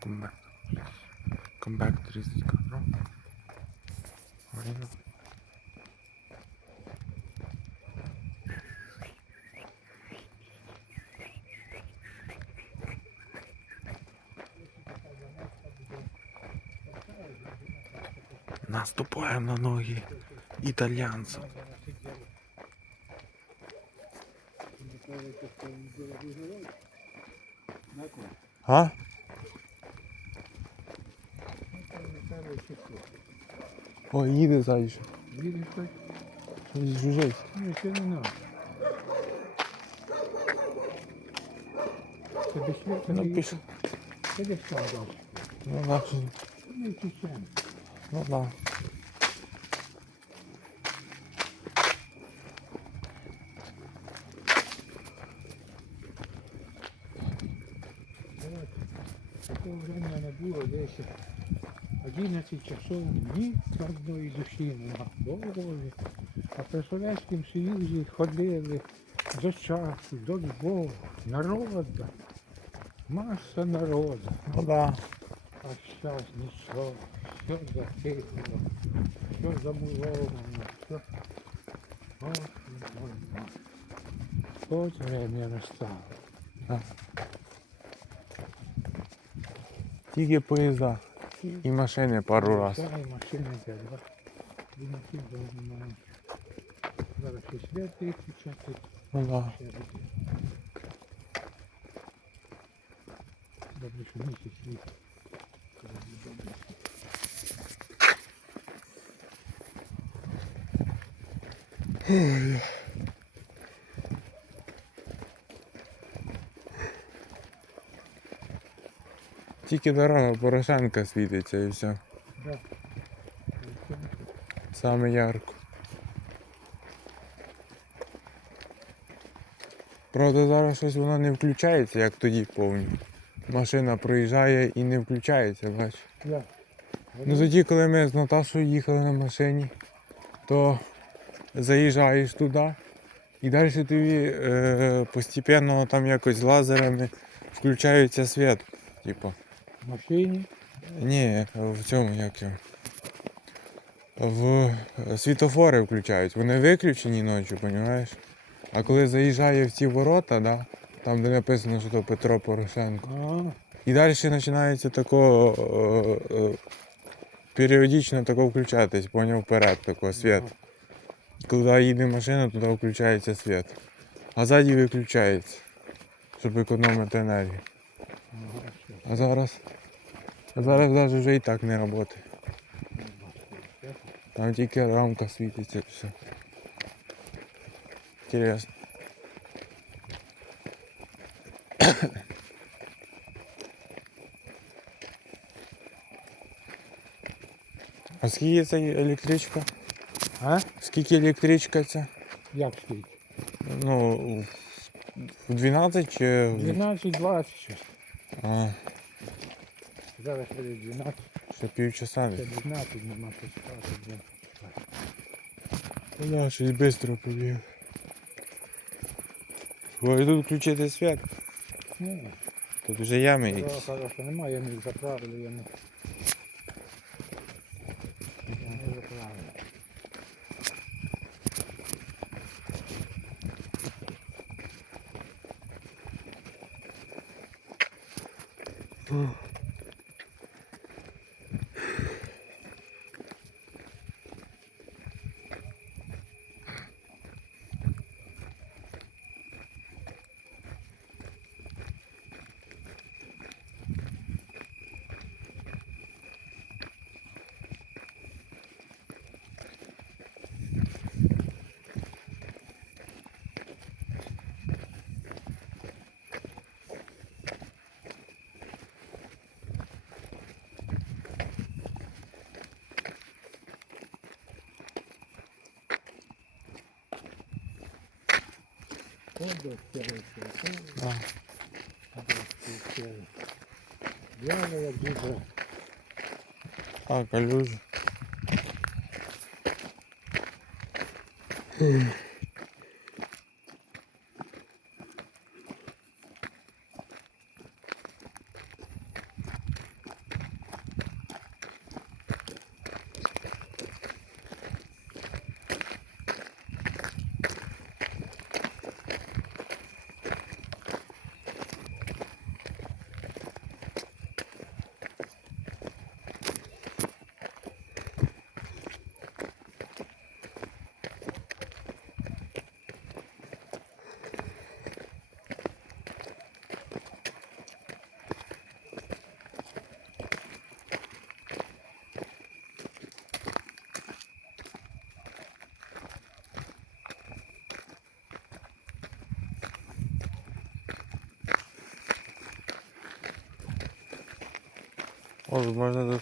Come back. Come back 30 bro. Правильно. Наступаємо на ноги італьянцям. А? О, їде. Видиш той? Щось жужить. Ні, ще не надо. Це десь є, це Ну, не- пішов. Це десь там. Ну, да. Це не. Ну, да. Такого времени не було десь 11 часов ні одної душі нема. Боже. А при Совєтському Союзі ходили до часу, до Львова, народу. Маса народу. Ну, да. А зараз нічого, все захиплено, все замуровано, все. Ох, ой, ой. От время настало. Тільки поїзда. І машини пару раз. Та і машини де, два. Дзвінки вдома немає. Зараз світ виключати. Ну, да. Добре, що місяць світ. Добре. Тільки дорога Порошенка світиться і все. Да. Саме ярко. Правда, зараз щось воно не включається, як тоді повні. Машина проїжджає і не включається, бач. Ну тоді, коли ми з Наташою їхали на машині, то заїжджаєш туди і далі тобі е, постепенно там якось лазерами включається світ. Типу. В машині. Ні, в цьому як його. В е, світофори включають. Вони виключені ночі, розумієш? А коли заїжджає в ці ворота, да, там де написано, що то Петро Порошенко. А, І далі починається тако е, е, періодично тако включатись, поняв вперед, тако світ. Коли їде машина, туди включається світ. А ззаді виключається, щоб економити енергію. ага, все. А зараз. А зараз навіть вже і так не працює. Там тільки рамка світиться і все. Інтересно. А скільки це електричка? А? Скільки електричка ця? Як скільки? Ну, в 12 чи. в- 12-20 щось. А, Зараз буде 12. ще півчаса. ще десь. 12 нема блін. Ну да, щось швидко побіг. Ой, тут включити свят. Ні, Тут вже ями є. хорошо, немає, я не заправили, я не. Mm. Стелиться, А. Яна як дуже. А, калюжа. О, можна тут